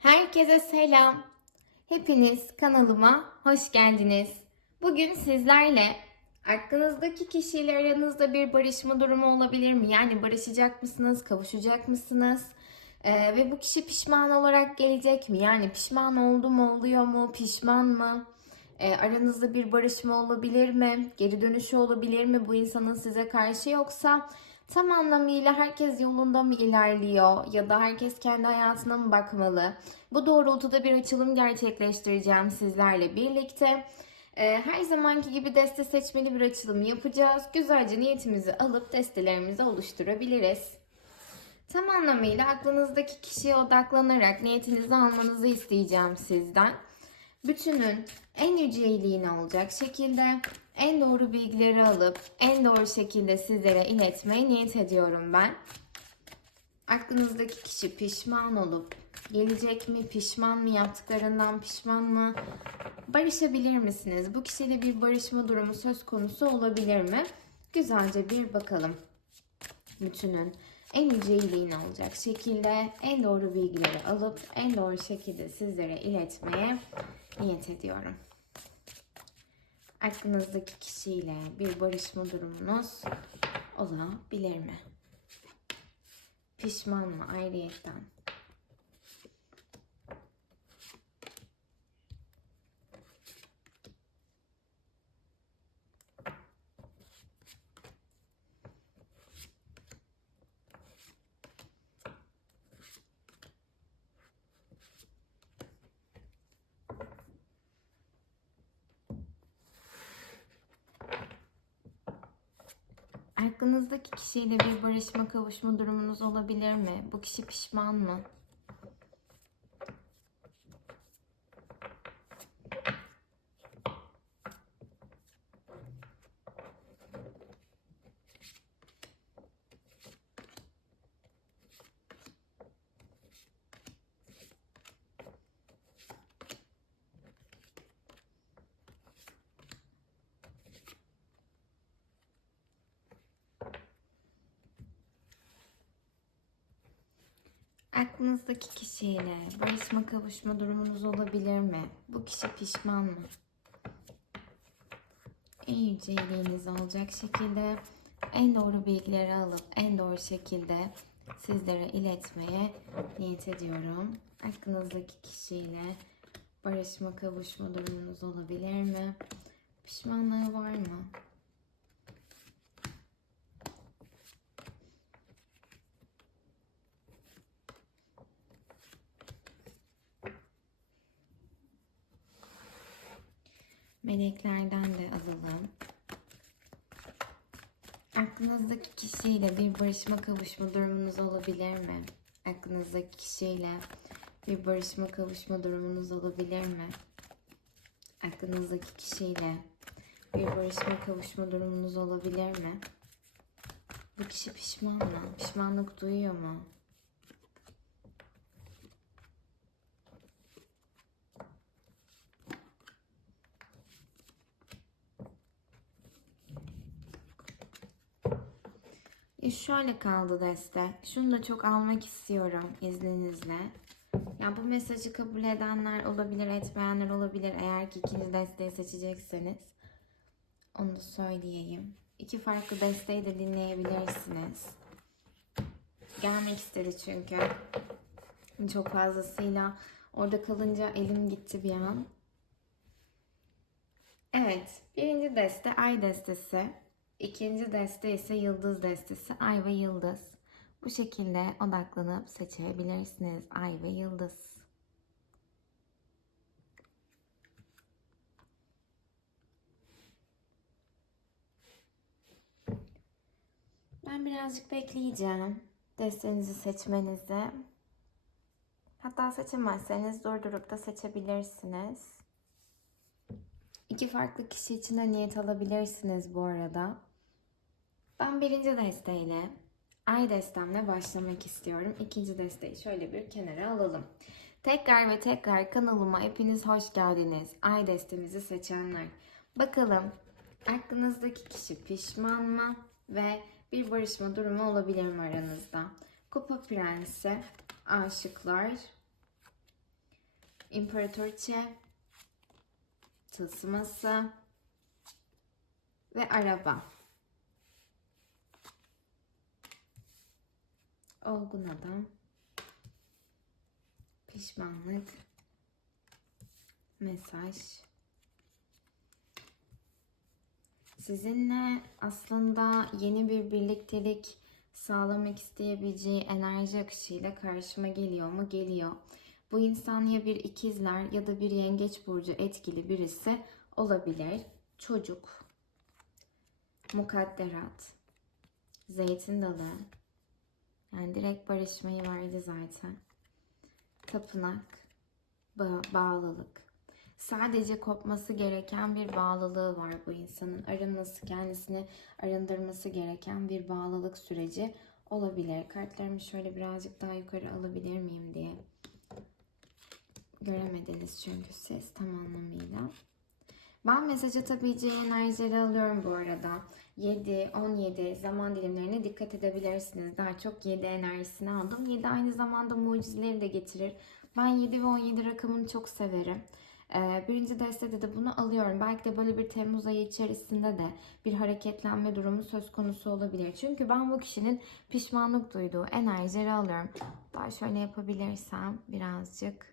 Herkese selam. Hepiniz kanalıma hoş geldiniz. Bugün sizlerle aklınızdaki kişiyle aranızda bir barışma durumu olabilir mi? Yani barışacak mısınız, kavuşacak mısınız? Ee, ve bu kişi pişman olarak gelecek mi? Yani pişman oldu mu, oluyor mu, pişman mı? Ee, aranızda bir barışma olabilir mi? Geri dönüşü olabilir mi bu insanın size karşı yoksa tam anlamıyla herkes yolunda mı ilerliyor ya da herkes kendi hayatına mı bakmalı? Bu doğrultuda bir açılım gerçekleştireceğim sizlerle birlikte. Ee, her zamanki gibi deste seçmeli bir açılım yapacağız. Güzelce niyetimizi alıp destelerimizi oluşturabiliriz. Tam anlamıyla aklınızdaki kişiye odaklanarak niyetinizi almanızı isteyeceğim sizden. Bütünün en yüce iyiliğine olacak şekilde en doğru bilgileri alıp en doğru şekilde sizlere iletmeye niyet ediyorum ben. Aklınızdaki kişi pişman olup gelecek mi, pişman mı, yaptıklarından pişman mı? Barışabilir misiniz? Bu kişiyle bir barışma durumu söz konusu olabilir mi? Güzelce bir bakalım. Bütünün en yüce iyiliğine olacak şekilde en doğru bilgileri alıp en doğru şekilde sizlere iletmeye niyet ediyorum. Aklınızdaki kişiyle bir barışma durumunuz olabilir mi? Pişman mı ayrıyetten? Aklınızdaki kişiyle bir barışma kavuşma durumunuz olabilir mi? Bu kişi pişman mı? Aklınızdaki kişiyle barışma kavuşma durumunuz olabilir mi? Bu kişi pişman mı? En yüce iyiliğiniz olacak şekilde en doğru bilgileri alıp en doğru şekilde sizlere iletmeye niyet ediyorum. Aklınızdaki kişiyle barışma kavuşma durumunuz olabilir mi? Pişmanlığı var mı? Meleklerden de alalım. Aklınızdaki kişiyle bir barışma kavuşma durumunuz olabilir mi? Aklınızdaki kişiyle bir barışma kavuşma durumunuz olabilir mi? Aklınızdaki kişiyle bir barışma kavuşma durumunuz olabilir mi? Bu kişi pişman mı? Pişmanlık duyuyor mu? E şöyle kaldı deste. Şunu da çok almak istiyorum izninizle. Ya bu mesajı kabul edenler olabilir, etmeyenler olabilir. Eğer ki ikinci desteği seçecekseniz onu da söyleyeyim. İki farklı desteği de dinleyebilirsiniz. Gelmek istedi çünkü. Çok fazlasıyla orada kalınca elim gitti bir an. Evet, birinci deste ay destesi. İkinci deste ise yıldız destesi. Ay ve yıldız. Bu şekilde odaklanıp seçebilirsiniz. Ay ve yıldız. Ben birazcık bekleyeceğim. Destenizi seçmenizi. Hatta seçemezseniz durdurup da seçebilirsiniz. İki farklı kişi için de niyet alabilirsiniz bu arada. Ben birinci desteğiyle ay destemle başlamak istiyorum. İkinci desteği şöyle bir kenara alalım. Tekrar ve tekrar kanalıma hepiniz hoş geldiniz. Ay destemizi seçenler. Bakalım aklınızdaki kişi pişman mı ve bir barışma durumu olabilir mi aranızda? Kupa prensi, aşıklar, imparatoriçe, tılsıması ve araba. Olgun adam, pişmanlık, mesaj. Sizinle aslında yeni bir birliktelik sağlamak isteyebileceği enerji akışıyla karşıma geliyor mu? Geliyor. Bu insan ya bir ikizler ya da bir yengeç burcu etkili birisi olabilir. Çocuk, mukadderat, zeytin dalı, yani direkt barışmayı verdi zaten. Tapınak, ba- bağlılık. Sadece kopması gereken bir bağlılığı var bu insanın. Arınması, kendisini arındırması gereken bir bağlılık süreci olabilir. Kartlarımı şöyle birazcık daha yukarı alabilir miyim diye. Göremediniz çünkü siz tam anlamıyla. Ben mesaj atabileceği enerjileri alıyorum bu arada. 7, 17 zaman dilimlerine dikkat edebilirsiniz. Daha çok 7 enerjisini aldım. 7 aynı zamanda mucizeleri de getirir. Ben 7 ve 17 rakamını çok severim. Ee, birinci destede de bunu alıyorum. Belki de böyle bir Temmuz ayı içerisinde de bir hareketlenme durumu söz konusu olabilir. Çünkü ben bu kişinin pişmanlık duyduğu enerjileri alıyorum. Daha şöyle yapabilirsem birazcık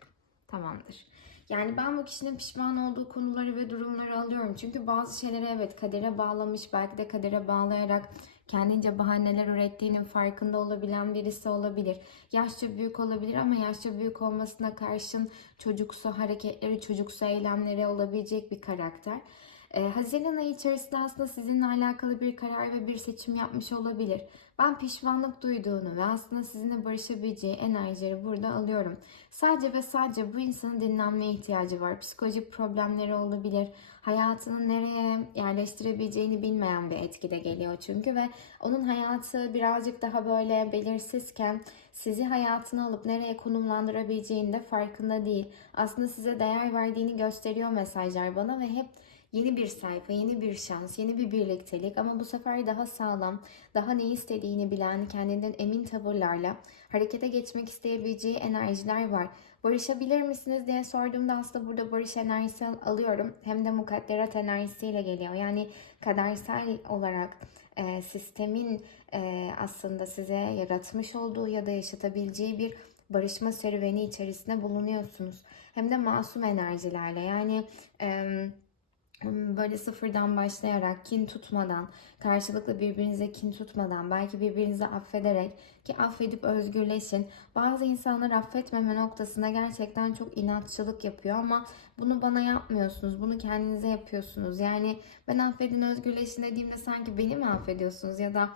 tamamdır. Yani ben bu kişinin pişman olduğu konuları ve durumları alıyorum. Çünkü bazı şeyleri evet kadere bağlamış, belki de kadere bağlayarak kendince bahaneler ürettiğinin farkında olabilen birisi olabilir. Yaşça büyük olabilir ama yaşça büyük olmasına karşın çocuksu hareketleri, çocuksu eylemleri olabilecek bir karakter. Ee, Haziran ayı içerisinde aslında sizinle alakalı bir karar ve bir seçim yapmış olabilir. Ben pişmanlık duyduğunu ve aslında sizinle barışabileceği enerjileri burada alıyorum. Sadece ve sadece bu insanın dinlenmeye ihtiyacı var. Psikolojik problemleri olabilir. Hayatını nereye yerleştirebileceğini bilmeyen bir etkide geliyor çünkü ve onun hayatı birazcık daha böyle belirsizken sizi hayatına alıp nereye konumlandırabileceğini de farkında değil. Aslında size değer verdiğini gösteriyor mesajlar bana ve hep Yeni bir sayfa, yeni bir şans, yeni bir birliktelik ama bu sefer daha sağlam, daha ne istediğini bilen, kendinden emin tavırlarla harekete geçmek isteyebileceği enerjiler var. Barışabilir misiniz diye sorduğumda aslında burada barış enerjisi alıyorum. Hem de mukadderat enerjisiyle geliyor. Yani kadersel olarak e, sistemin e, aslında size yaratmış olduğu ya da yaşatabileceği bir barışma serüveni içerisinde bulunuyorsunuz. Hem de masum enerjilerle yani... E, böyle sıfırdan başlayarak kin tutmadan, karşılıklı birbirinize kin tutmadan, belki birbirinizi affederek ki affedip özgürleşin. Bazı insanlar affetmeme noktasında gerçekten çok inatçılık yapıyor ama bunu bana yapmıyorsunuz. Bunu kendinize yapıyorsunuz. Yani ben affedin özgürleşin dediğimde sanki beni mi affediyorsunuz ya da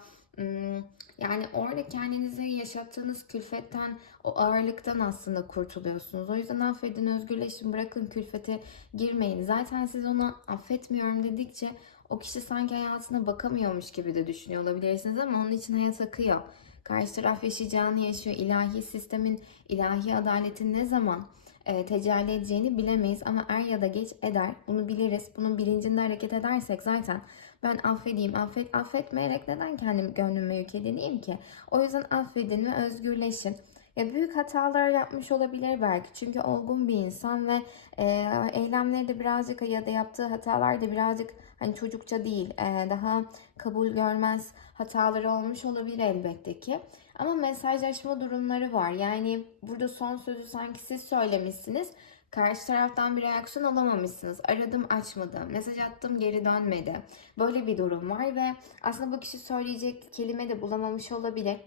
yani orada kendinize yaşattığınız külfetten, o ağırlıktan aslında kurtuluyorsunuz. O yüzden affedin, özgürleşin, bırakın külfete girmeyin. Zaten siz ona affetmiyorum dedikçe o kişi sanki hayatına bakamıyormuş gibi de düşünüyor olabilirsiniz ama onun için hayat akıyor. Karşı taraf yaşayacağını yaşıyor. İlahi sistemin, ilahi adaletin ne zaman e, tecelli edeceğini bilemeyiz ama er ya da geç eder. Bunu biliriz. Bunun bilincinde hareket edersek zaten ben affedeyim, affet, affetmeyerek neden kendim gönlüme yük edineyim ki? O yüzden affedin ve özgürleşin. Ya büyük hatalar yapmış olabilir belki çünkü olgun bir insan ve e, eylemleri de birazcık ya da yaptığı hatalar da birazcık hani çocukça değil e, daha kabul görmez hataları olmuş olabilir elbette ki. Ama mesajlaşma durumları var. Yani burada son sözü sanki siz söylemişsiniz. Karşı taraftan bir reaksiyon alamamışsınız. Aradım açmadı. Mesaj attım geri dönmedi. Böyle bir durum var ve aslında bu kişi söyleyecek kelime de bulamamış olabilir.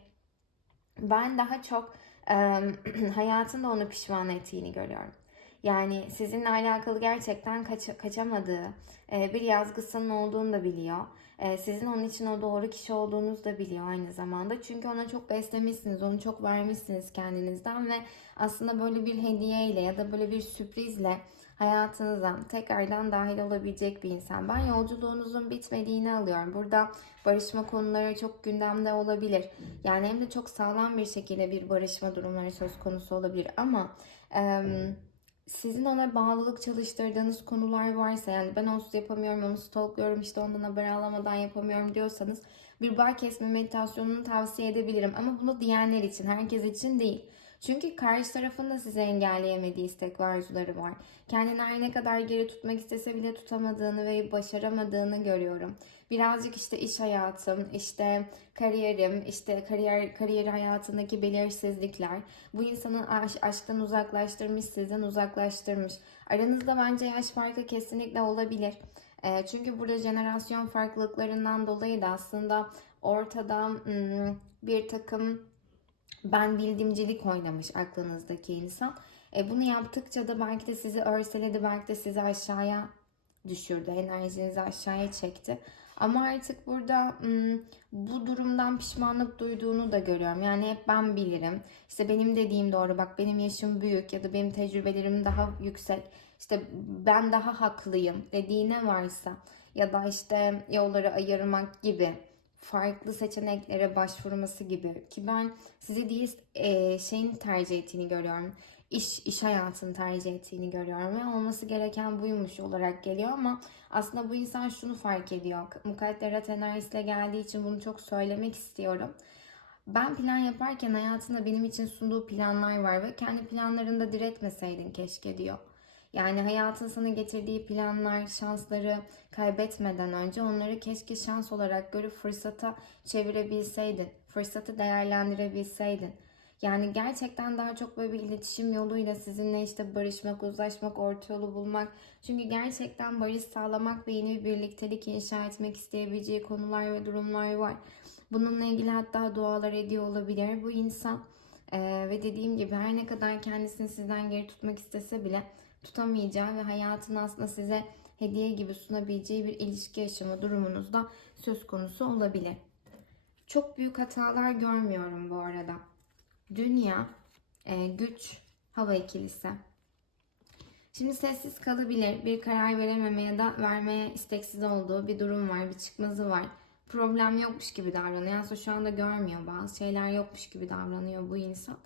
Ben daha çok e, hayatında onu pişman ettiğini görüyorum. Yani sizinle alakalı gerçekten kaç, kaçamadığı e, bir yazgısının olduğunu da biliyor. E, sizin onun için o doğru kişi olduğunuzu da biliyor aynı zamanda. Çünkü ona çok beslemişsiniz, onu çok vermişsiniz kendinizden ve aslında böyle bir hediyeyle ya da böyle bir sürprizle hayatınıza tekrardan dahil olabilecek bir insan. Ben yolculuğunuzun bitmediğini alıyorum. Burada barışma konuları çok gündemde olabilir. Yani hem de çok sağlam bir şekilde bir barışma durumları söz konusu olabilir ama... E, sizin ona bağlılık çalıştırdığınız konular varsa yani ben onsuz yapamıyorum, onu stalkluyorum işte ondan haber alamadan yapamıyorum diyorsanız bir bağ kesme meditasyonunu tavsiye edebilirim. Ama bunu diyenler için, herkes için değil. Çünkü karşı tarafın da sizi engelleyemediği istek ve arzuları var. Kendini her ne kadar geri tutmak istese bile tutamadığını ve başaramadığını görüyorum. Birazcık işte iş hayatım, işte kariyerim, işte kariyer kariyer hayatındaki belirsizlikler bu insanı aş- aşktan uzaklaştırmış, sizden uzaklaştırmış. Aranızda bence yaş farkı kesinlikle olabilir. E, çünkü burada jenerasyon farklılıklarından dolayı da aslında ortada hmm, bir takım ben bildiğimcilik oynamış aklınızdaki insan. E, bunu yaptıkça da belki de sizi örseledi, belki de sizi aşağıya düşürdü, enerjinizi aşağıya çekti. Ama artık burada bu durumdan pişmanlık duyduğunu da görüyorum. Yani hep ben bilirim. İşte benim dediğim doğru. Bak benim yaşım büyük ya da benim tecrübelerim daha yüksek. İşte ben daha haklıyım dediği ne varsa ya da işte yolları ayırmak gibi farklı seçeneklere başvurması gibi ki ben sizi değil şeyin tercih ettiğini görüyorum. İş, iş hayatını tercih ettiğini görüyorum ve olması gereken buymuş olarak geliyor ama aslında bu insan şunu fark ediyor. Mukadderat enerjisiyle geldiği için bunu çok söylemek istiyorum. Ben plan yaparken hayatında benim için sunduğu planlar var ve kendi planlarında diretmeseydin keşke diyor. Yani hayatın sana getirdiği planlar, şansları kaybetmeden önce onları keşke şans olarak görüp fırsata çevirebilseydin, fırsatı değerlendirebilseydin. Yani gerçekten daha çok böyle bir iletişim yoluyla sizinle işte barışmak, uzlaşmak, orta yolu bulmak. Çünkü gerçekten barış sağlamak ve yeni bir birliktelik inşa etmek isteyebileceği konular ve durumlar var. Bununla ilgili hatta dualar ediyor olabilir bu insan. Ee, ve dediğim gibi her ne kadar kendisini sizden geri tutmak istese bile tutamayacağı ve hayatın aslında size hediye gibi sunabileceği bir ilişki yaşama durumunuzda söz konusu olabilir. Çok büyük hatalar görmüyorum bu arada. Dünya, e, güç, hava ikilisi. Şimdi sessiz kalabilir, bir karar verememe ya da vermeye isteksiz olduğu bir durum var, bir çıkmazı var. Problem yokmuş gibi davranıyor. Aslında şu anda görmüyor bazı şeyler yokmuş gibi davranıyor bu insan.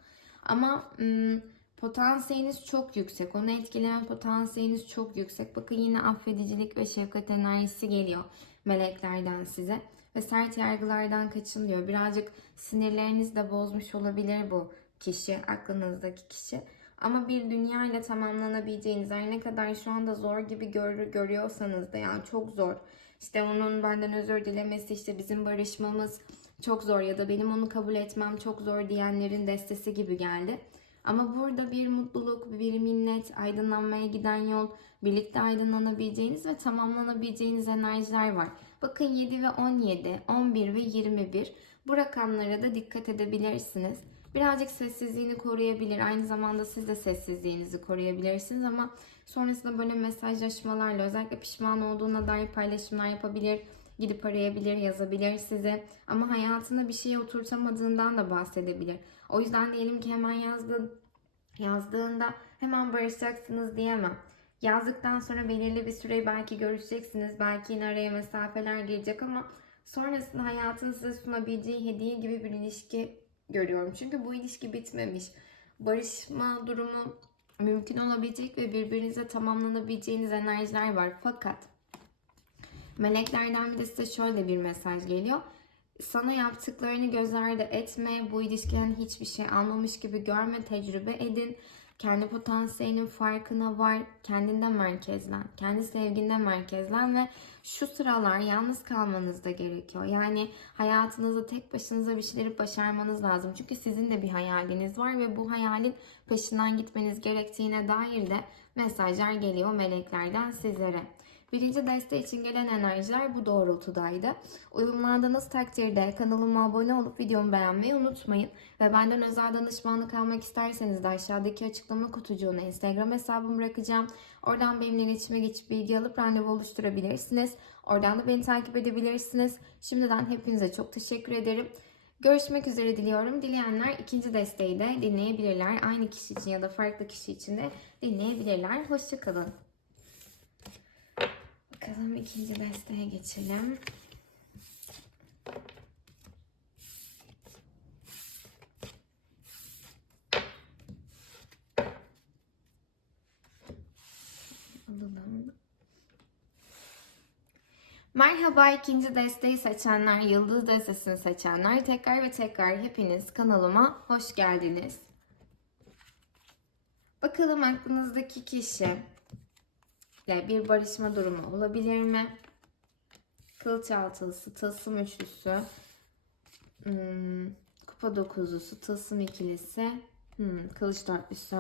Ama ım, potansiyeliniz çok yüksek. Onu etkileyen potansiyeliniz çok yüksek. Bakın yine affedicilik ve şefkat enerjisi geliyor meleklerden size. Ve sert yargılardan kaçınıyor. Birazcık sinirlerinizi de bozmuş olabilir bu kişi, aklınızdaki kişi. Ama bir dünya ile tamamlanabileceğiniz her ne kadar şu anda zor gibi gör, görüyorsanız da yani çok zor. İşte onun benden özür dilemesi, işte bizim barışmamız çok zor ya da benim onu kabul etmem çok zor diyenlerin destesi gibi geldi. Ama burada bir mutluluk, bir minnet, aydınlanmaya giden yol, birlikte aydınlanabileceğiniz ve tamamlanabileceğiniz enerjiler var. Bakın 7 ve 17, 11 ve 21 bu rakamlara da dikkat edebilirsiniz. Birazcık sessizliğini koruyabilir. Aynı zamanda siz de sessizliğinizi koruyabilirsiniz ama sonrasında böyle mesajlaşmalarla özellikle pişman olduğuna dair paylaşımlar yapabilir. Gidip arayabilir, yazabilir size. Ama hayatında bir şeye oturtamadığından da bahsedebilir. O yüzden diyelim ki hemen yazdı, yazdığında hemen barışacaksınız diyemem. Yazdıktan sonra belirli bir süre belki görüşeceksiniz. Belki yine araya mesafeler gelecek ama sonrasında hayatın size sunabileceği hediye gibi bir ilişki görüyorum. Çünkü bu ilişki bitmemiş. Barışma durumu mümkün olabilecek ve birbirinize tamamlanabileceğiniz enerjiler var. Fakat meleklerden bir de size şöyle bir mesaj geliyor. Sana yaptıklarını göz ardı etme, bu ilişkiden hiçbir şey almamış gibi görme, tecrübe edin. Kendi potansiyelinin farkına var, kendinden merkezlen, kendi sevginden merkezlen ve şu sıralar yalnız kalmanız da gerekiyor. Yani hayatınızda tek başınıza bir şeyleri başarmanız lazım. Çünkü sizin de bir hayaliniz var ve bu hayalin peşinden gitmeniz gerektiğine dair de mesajlar geliyor meleklerden sizlere. Birinci deste için gelen enerjiler bu doğrultudaydı. Uyumlandığınız takdirde kanalıma abone olup videomu beğenmeyi unutmayın. Ve benden özel danışmanlık almak isterseniz de aşağıdaki açıklama kutucuğuna Instagram hesabımı bırakacağım. Oradan benimle iletişime geçip bilgi alıp randevu oluşturabilirsiniz. Oradan da beni takip edebilirsiniz. Şimdiden hepinize çok teşekkür ederim. Görüşmek üzere diliyorum. Dileyenler ikinci desteği de dinleyebilirler. Aynı kişi için ya da farklı kişi için de dinleyebilirler. Hoşçakalın. Bakalım ikinci desteğe geçelim. Alalım. Merhaba ikinci desteği seçenler, yıldız destesini seçenler tekrar ve tekrar hepiniz kanalıma hoş geldiniz. Bakalım aklınızdaki kişi ile bir barışma durumu olabilir mi? Kılıç altılısı, tılsım üçlüsü, hmm, kupa dokuzlusu, tılsım ikilisi, hmm, kılıç dörtlüsü.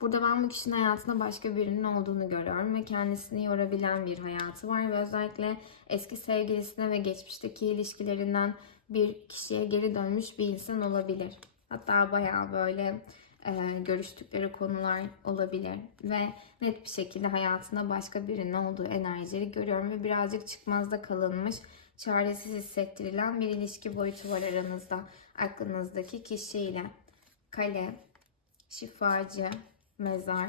Burada ben bu kişinin hayatında başka birinin olduğunu görüyorum ve kendisini yorabilen bir hayatı var ve özellikle eski sevgilisine ve geçmişteki ilişkilerinden bir kişiye geri dönmüş bir insan olabilir. Hatta bayağı böyle e, görüştükleri konular olabilir ve net bir şekilde hayatında başka birinin olduğu enerjileri görüyorum ve birazcık çıkmazda kalınmış, çaresiz hissettirilen bir ilişki boyutu var aranızda aklınızdaki kişiyle. Kale, şifacı, mezar,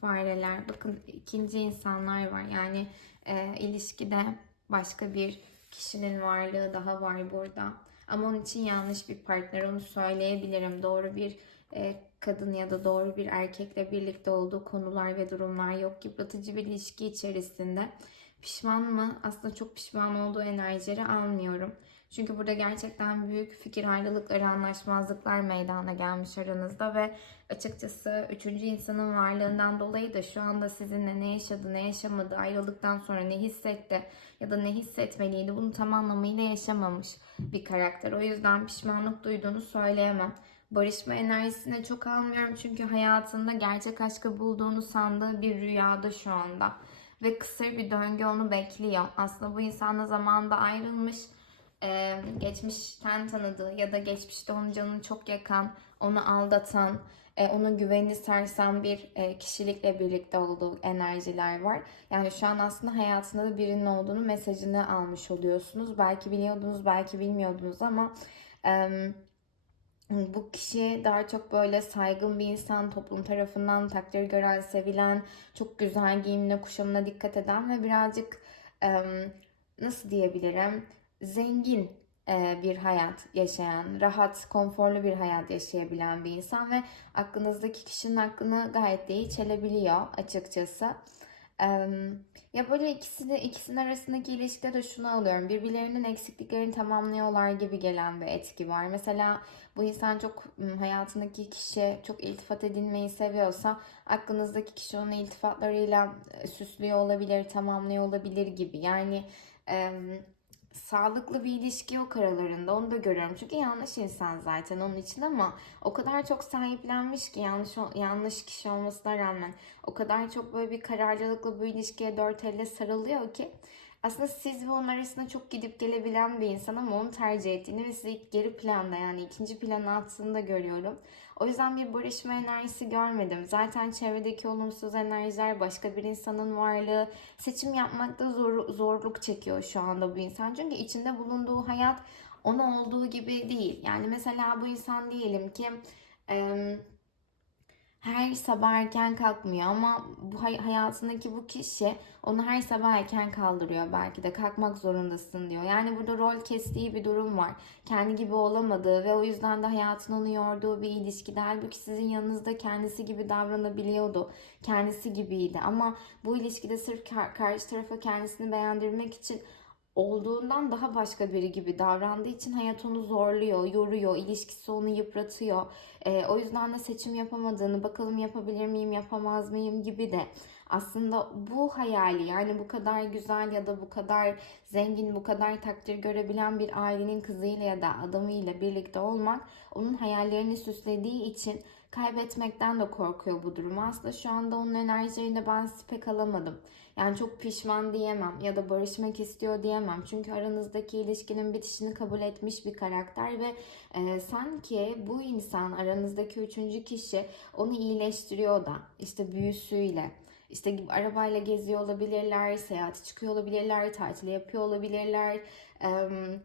fareler. Bakın ikinci insanlar var. Yani e, ilişkide başka bir kişinin varlığı daha var burada. Ama onun için yanlış bir partner onu söyleyebilirim. Doğru bir e, kadın ya da doğru bir erkekle birlikte olduğu konular ve durumlar yok. Yıpratıcı bir ilişki içerisinde. Pişman mı? Aslında çok pişman olduğu enerjileri almıyorum. Çünkü burada gerçekten büyük fikir ayrılıkları, anlaşmazlıklar meydana gelmiş aranızda ve açıkçası üçüncü insanın varlığından dolayı da şu anda sizinle ne yaşadı, ne yaşamadı, ayrıldıktan sonra ne hissetti ya da ne hissetmeliydi bunu tam anlamıyla yaşamamış bir karakter. O yüzden pişmanlık duyduğunu söyleyemem. Barışma enerjisine çok almıyorum çünkü hayatında gerçek aşkı bulduğunu sandığı bir rüyada şu anda. Ve kısır bir döngü onu bekliyor. Aslında bu insanla zamanında ayrılmış e, geçmişten tanıdığı ya da geçmişte onun canını çok yakan, onu aldatan, e, onun güvenini sarsan bir e, kişilikle birlikte olduğu enerjiler var. Yani şu an aslında hayatında da birinin olduğunu mesajını almış oluyorsunuz. Belki biliyordunuz, belki bilmiyordunuz ama bu kişi daha çok böyle saygın bir insan, toplum tarafından takdir gören, sevilen, çok güzel giyimine, kuşamına dikkat eden ve birazcık nasıl diyebilirim? zengin e, bir hayat yaşayan, rahat, konforlu bir hayat yaşayabilen bir insan ve aklınızdaki kişinin aklını gayet de iyi çelebiliyor açıkçası. Ya böyle ikisi ikisinin arasındaki ilişkide de şunu alıyorum. Birbirlerinin eksikliklerini tamamlıyorlar gibi gelen bir etki var. Mesela bu insan çok hayatındaki kişi çok iltifat edilmeyi seviyorsa aklınızdaki kişi onu iltifatlarıyla e, süslüyor olabilir, tamamlıyor olabilir gibi. Yani sağlıklı bir ilişki yok aralarında. Onu da görüyorum. Çünkü yanlış insan zaten onun için ama o kadar çok sahiplenmiş ki yanlış yanlış kişi olmasına rağmen o kadar çok böyle bir kararlılıkla bu ilişkiye dört elle sarılıyor ki aslında siz ve onun arasında çok gidip gelebilen bir insan ama onu tercih ettiğini ve sizi geri planda yani ikinci plana attığını da görüyorum. O yüzden bir barışma enerjisi görmedim. Zaten çevredeki olumsuz enerjiler, başka bir insanın varlığı, seçim yapmakta zor, zorluk çekiyor şu anda bu insan. Çünkü içinde bulunduğu hayat ona olduğu gibi değil. Yani mesela bu insan diyelim ki her sabah erken kalkmıyor ama bu hayatındaki bu kişi onu her sabah erken kaldırıyor belki de kalkmak zorundasın diyor. Yani burada rol kestiği bir durum var. Kendi gibi olamadığı ve o yüzden de hayatın onu yorduğu bir ilişkide halbuki sizin yanınızda kendisi gibi davranabiliyordu. Kendisi gibiydi ama bu ilişkide sırf karşı tarafa kendisini beğendirmek için olduğundan daha başka biri gibi davrandığı için hayat onu zorluyor, yoruyor, ilişkisi onu yıpratıyor. E, o yüzden de seçim yapamadığını, bakalım yapabilir miyim, yapamaz mıyım gibi de aslında bu hayali yani bu kadar güzel ya da bu kadar zengin, bu kadar takdir görebilen bir ailenin kızıyla ya da adamıyla birlikte olmak onun hayallerini süslediği için kaybetmekten de korkuyor bu durum. Aslında şu anda onun enerjilerini ben pek alamadım. Yani çok pişman diyemem ya da barışmak istiyor diyemem. Çünkü aranızdaki ilişkinin bitişini kabul etmiş bir karakter ve e, sanki bu insan aranızdaki üçüncü kişi onu iyileştiriyor da işte büyüsüyle işte arabayla geziyor olabilirler, seyahati çıkıyor olabilirler, tatil yapıyor olabilirler,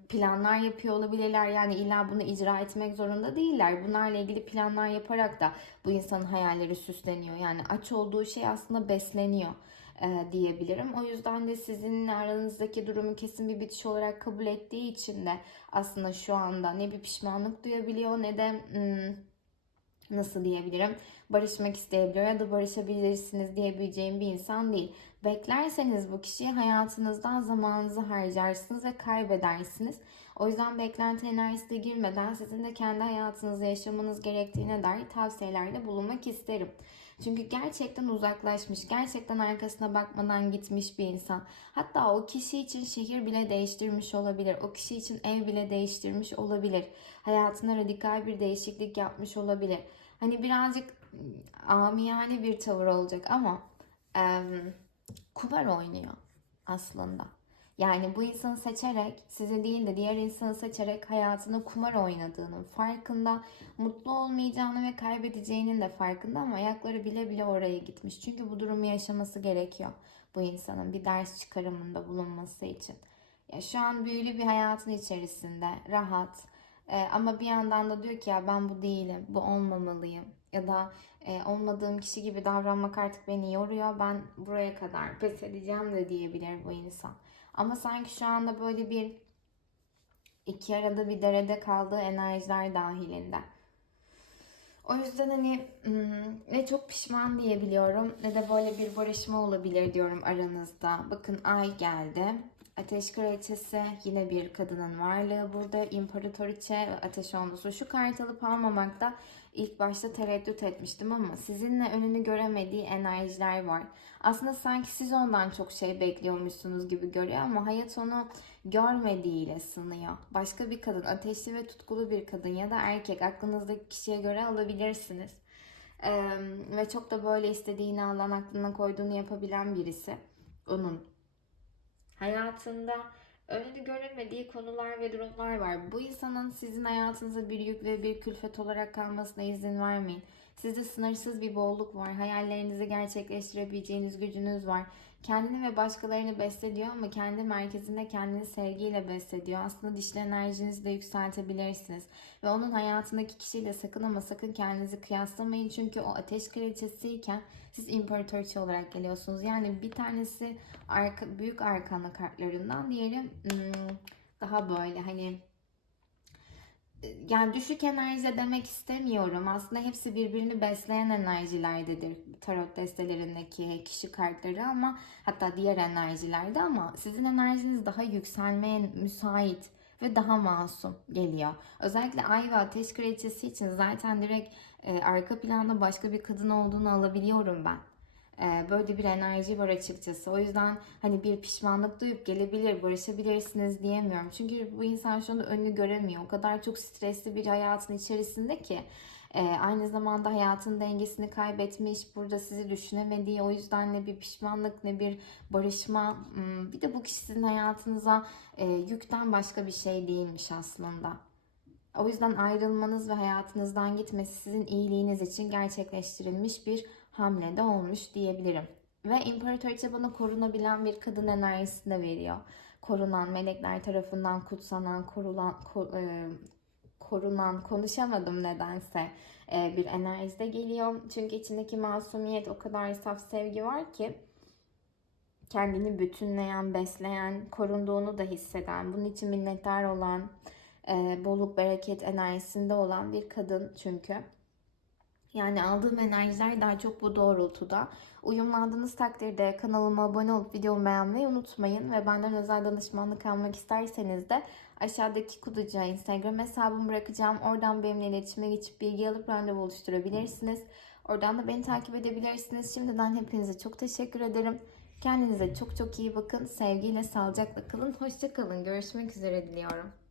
planlar yapıyor olabilirler. Yani illa bunu icra etmek zorunda değiller. Bunlarla ilgili planlar yaparak da bu insanın hayalleri süsleniyor. Yani aç olduğu şey aslında besleniyor diyebilirim. O yüzden de sizinle aranızdaki durumu kesin bir bitiş olarak kabul ettiği için de aslında şu anda ne bir pişmanlık duyabiliyor ne de nasıl diyebilirim barışmak isteyebiliyor ya da barışabilirsiniz diyebileceğim bir insan değil. Beklerseniz bu kişiyi hayatınızdan zamanınızı harcarsınız ve kaybedersiniz. O yüzden beklenti enerjisine girmeden sizin de kendi hayatınızı yaşamanız gerektiğine dair tavsiyelerde bulunmak isterim. Çünkü gerçekten uzaklaşmış, gerçekten arkasına bakmadan gitmiş bir insan. Hatta o kişi için şehir bile değiştirmiş olabilir. O kişi için ev bile değiştirmiş olabilir. Hayatına radikal bir değişiklik yapmış olabilir. Hani birazcık ıı, amiyane bir tavır olacak ama em, kumar oynuyor aslında. Yani bu insanı seçerek, sizi değil de diğer insanı seçerek hayatını kumar oynadığının farkında, mutlu olmayacağını ve kaybedeceğinin de farkında ama ayakları bile bile oraya gitmiş. Çünkü bu durumu yaşaması gerekiyor bu insanın bir ders çıkarımında bulunması için. Ya şu an büyülü bir hayatın içerisinde, rahat, e, ama bir yandan da diyor ki ya ben bu değilim, bu olmamalıyım. Ya da e, olmadığım kişi gibi davranmak artık beni yoruyor. Ben buraya kadar pes edeceğim de diyebilir bu insan. Ama sanki şu anda böyle bir iki arada bir derede kaldığı enerjiler dahilinde. O yüzden hani hmm, ne çok pişman diyebiliyorum ne de böyle bir barışma olabilir diyorum aranızda. Bakın ay geldi. Ateş kraliçesi yine bir kadının varlığı burada. İmparatoriçe ateş onlusu. Şu kartı alıp almamakta ilk başta tereddüt etmiştim ama sizinle önünü göremediği enerjiler var. Aslında sanki siz ondan çok şey bekliyormuşsunuz gibi görüyor ama hayat onu görmediğiyle sınıyor. Başka bir kadın, ateşli ve tutkulu bir kadın ya da erkek aklınızdaki kişiye göre alabilirsiniz. Ee, ve çok da böyle istediğini alan aklına koyduğunu yapabilen birisi. Onun hayatında önünü göremediği konular ve durumlar var. Bu insanın sizin hayatınıza bir yük ve bir külfet olarak kalmasına izin vermeyin. Sizde sınırsız bir bolluk var. Hayallerinizi gerçekleştirebileceğiniz gücünüz var. Kendini ve başkalarını beslediyor ama kendi merkezinde kendini sevgiyle beslediyor. Aslında dişli enerjinizi de yükseltebilirsiniz. Ve onun hayatındaki kişiyle sakın ama sakın kendinizi kıyaslamayın. Çünkü o ateş kraliçesiyken siz imparatoriçe olarak geliyorsunuz. Yani bir tanesi arka, büyük arkana kartlarından, diğeri hmm, daha böyle hani yani düşük enerji demek istemiyorum. Aslında hepsi birbirini besleyen enerjilerdedir tarot destelerindeki kişi kartları ama hatta diğer enerjilerde ama sizin enerjiniz daha yükselmeye müsait ve daha masum geliyor. Özellikle ay ve ateş kraliçesi için zaten direkt e, arka planda başka bir kadın olduğunu alabiliyorum ben. E, böyle bir enerji var açıkçası. O yüzden hani bir pişmanlık duyup gelebilir, barışabilirsiniz diyemiyorum. Çünkü bu insan şu anda önünü göremiyor. O kadar çok stresli bir hayatın içerisinde ki. e, aynı zamanda hayatın dengesini kaybetmiş, burada sizi düşünemediği, o yüzden ne bir pişmanlık ne bir barışma. Hmm, Bir de bu kişi sizin hayatınıza e, yükten başka bir şey değilmiş aslında. O yüzden ayrılmanız ve hayatınızdan gitmesi sizin iyiliğiniz için gerçekleştirilmiş bir hamle de olmuş diyebilirim. Ve imparatoriçe bana korunabilen bir kadın enerjisini de veriyor. Korunan, melekler tarafından kutsanan, korulan, ko- e, korunan, konuşamadım nedense e, bir enerji de geliyor. Çünkü içindeki masumiyet o kadar saf sevgi var ki kendini bütünleyen, besleyen, korunduğunu da hisseden, bunun için minnettar olan, e, bolluk bereket enerjisinde olan bir kadın çünkü. Yani aldığım enerjiler daha çok bu doğrultuda. Uyumlandığınız takdirde kanalıma abone olup videomu beğenmeyi unutmayın. Ve benden özel danışmanlık almak isterseniz de aşağıdaki kutucuğa Instagram hesabımı bırakacağım. Oradan benimle iletişime geçip bilgi alıp randevu oluşturabilirsiniz. Oradan da beni takip edebilirsiniz. Şimdiden hepinize çok teşekkür ederim. Kendinize çok çok iyi bakın. Sevgiyle, sağlıcakla kalın. Hoşça kalın. Görüşmek üzere diliyorum.